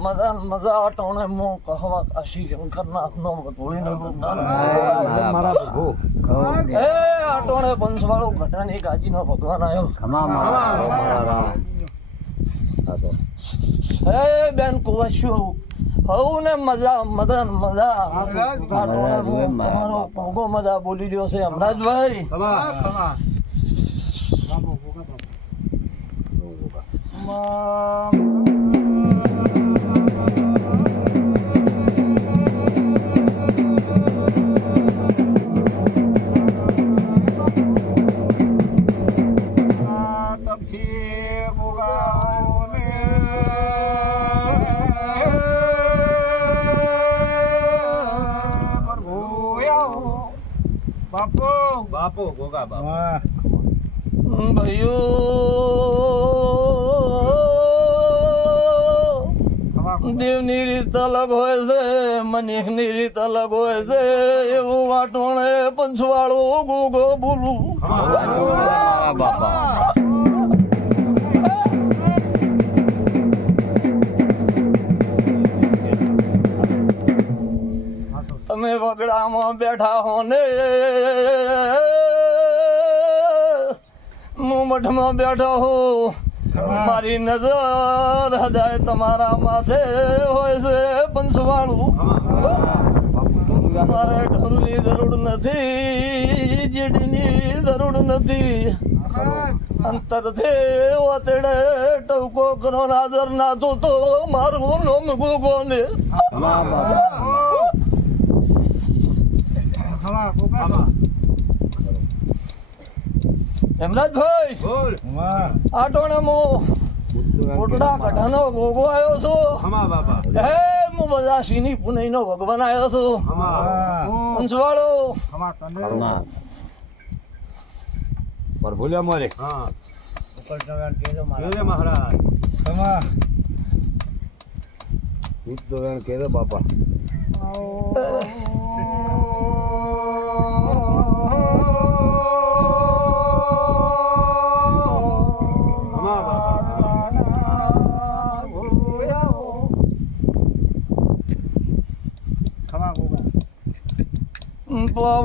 મજા અટોણે મો કહવા કાશી શંકરનાથ નો ધોળી નો મારા પ્રભુ એ અટોણે પંચવાળો ઘટાની ગાજી નો ભગવાન આવ્યો ખમા મારા મારા રામ. હે બેન કુવશુ હવ ને મજા મદન મજા. તમારો પોગો મજા બોલી રહ્યો છે. હમરાજભાઈ બાપુ ગોગા બાપુ. ભાઈઓ. દેવની રીત અલગ હોય છે મનિકની રીત અલગ હોય છે. એવું વાટોણે પંચવાળો ગોગો બોલું બાપા. તમે વગડામાં બેઠા હો ને હું મઠમાં બેઠો હું. મારી નજર હજાય તમારા માથે હોય છે પંચવાળું. મારે ઢોલની જરૂર નથી જીડની જરૂર નથી. અંતરથી ઓતડે ટવકો કરો નાદર નાથો તો મારું નોમ ગોગો ને. હા બાપા. હેમરાજભાઈ બોલ. આટોણામાં કોટડા કઢાનો ભોગો આવ્યો છું. હે હું બધા સિની પુનઈનો ભગવાન આવ્યો છું. ખમા પંચવાળો ખમા પ્રભુલ્યા મોરે. હા. મહારાજ. દૂધ તો વેણ કે બાપા.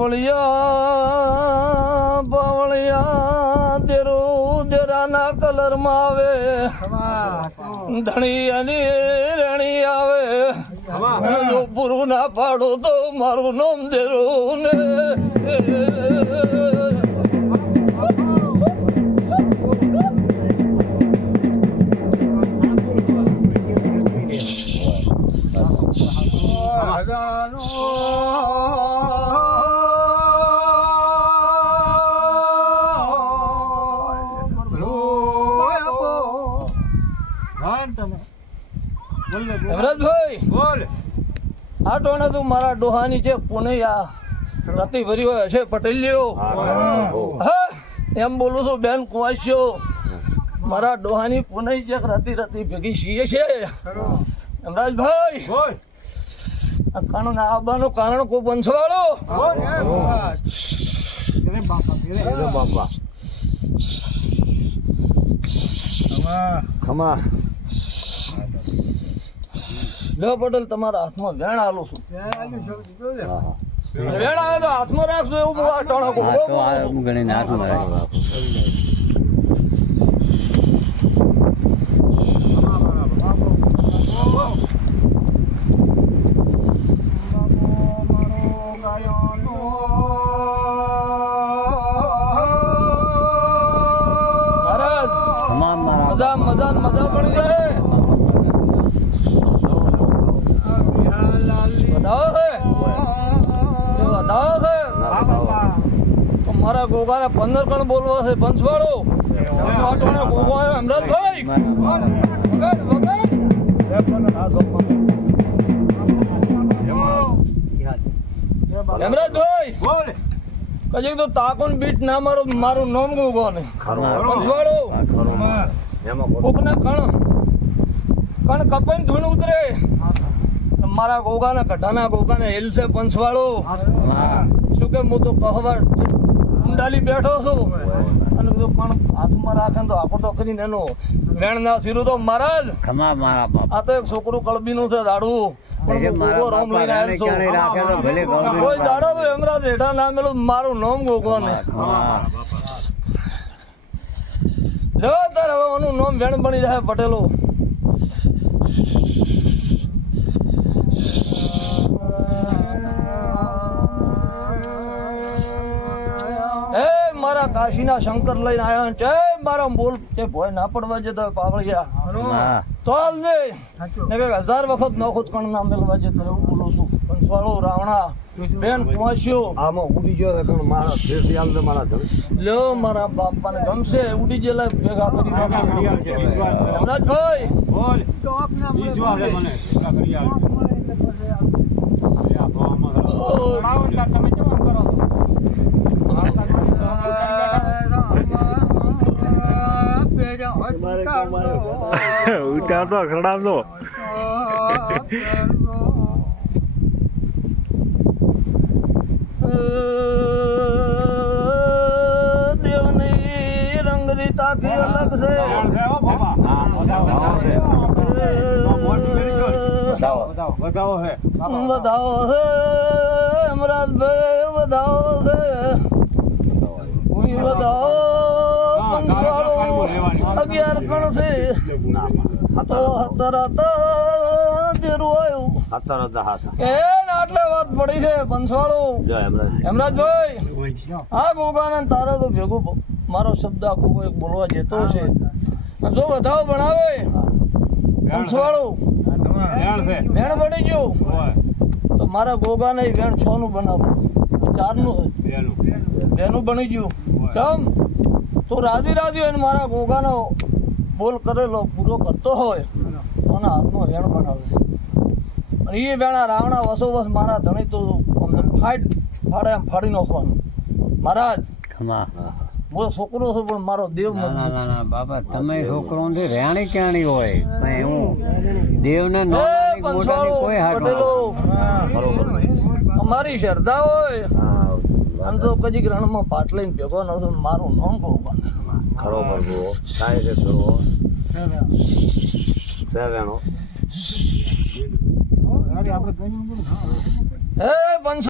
પાવળિયા પાવળિયા દેરો દેરાના કલરમાં આવે. ધણી અને રણી આવે. પૂરું ના પાડું તો મારું નામ દેરો ને હેમરાજભાઈ બોલ. આ ટોણે તું મારા ડોહાની છે પુનૈયા રતિ ભરી હોય હશે પટેલ લ્યો એમ બોલું છું બેન કુવાસ્યો મારા ડોહાની પુનઈ છે રતી રતી ભેગી છીએ છે. હમરાજભાઈ બોલ. આ ના આવવાનું કારણ કોઈ બંસવાળો બાપા ખમા. લે પટેલ તમારા હાથમાં વેણ આલું છું. વેણ આવે તો હાથમાં રાખજો એવું હું આ ટાણો કહું. ગણીને હાથમાં રાખી. મહારાજ ખમા મારા મજા મજા મજા પડી જાય વધાવો છે જો વધાવો છે તો મારા ગોગાને પંદર કણ બોલવા છે આવ્યો? અમરતભાઈ વગર વગર હેમરાજભાઈ બોલ. કજી તો તાકોન બીટ ના મારો મારું નામ ગોગો ને પંચવાળો કોકના કણ. કણ કપાઈને ધૂણ ઉતરે. મારા ગોગાના કઢાના ગોગાને હિલસે પંચવાળો શું કે હું તો કહવા ઊંડાલી બેઠો છું અને બધું પણ હાથમાં રાખે તો આખો કરીને એનો વેણ ના શીરું તો મહારાજ. ખમા મારા બાપ. આ તો એક છોકરું કળબીનું છે દાડું. રાણી આવ્યો છું. ગળબી કોઈ દાડો તો હેઠા નામેલું મારું નામ ગોગો ને ખમા. જો તાર હવે ઓનું નામ વેણ બની જાય પટેલો એ મારા કાશીના શંકર લઈને આવ્યા છે. મારા બોલ. તે ભોય ના પડવા જતો પાવળિયા. હા તો ને. કંઈક હજાર વખત નોખુત કણ ના મેળવા જતો એવું બોલું છું. પંચવાળો રાવણા બેન પહોંચ્યો. આમાં ઉડી ગયો પણ મારા દેશી હાલ મારા ધન લ્યો મારા બાપાને ગમશે. ઉડી ગયેલા ભેગા કરી નાખશે. યમરાજભાઈ બોલ. વિશ્વાસ મને? કરી આવે ઉતારતો તાકી અલગ છે બતાવો છે વધાવો છે અમરાજભાઈ વધાવો છે વધાવો અગિયાર કણ છે. તો હતર હતા જેરું આવ્યું. અત્યારે હા એ આટલે વાત પડી છે પંસવાળો જો એમરાજ. હેમરાજભાઈ આ ગોગાને તારે તો ભેગું મારો શબ્દ આખો કોઈ બોલવા જતો છે. જો વધાવો ભણાવે પંચવાળો વેણ પડી ગયું. તો મારા ગોગાને ય વેણ છ નું બનાવો ચારનું બેનું બની ગયું. કેમ તું રાજી રાજી હોય મારા ગોગાનો બોલ કરેલો પૂરો કરતો હોય અને હાથનો હાથમાં વેણ બનાવે. અને એ વેણા રાવણા વસોવસ મારા ધણી તો અમને ફાટ ફાડે એમ ફાડી નાખવાનું. મહારાજ હું. છોકરો છું પણ મારો દેવ ના ના મજબૂત ના ના બાપા તમે છોકરો રહેણી રેણી ક્યાંની હોય પણ હું દેવને કોઈ હાથ અમારી શ્રદ્ધા હોય. આમ તો કદી રણમાં પાટ લઈને ભેગો ન છું મારું નામ ગોપાલ ખરો ભરવો કાંઈ કે ભરવો સેવેણો. હે પંચ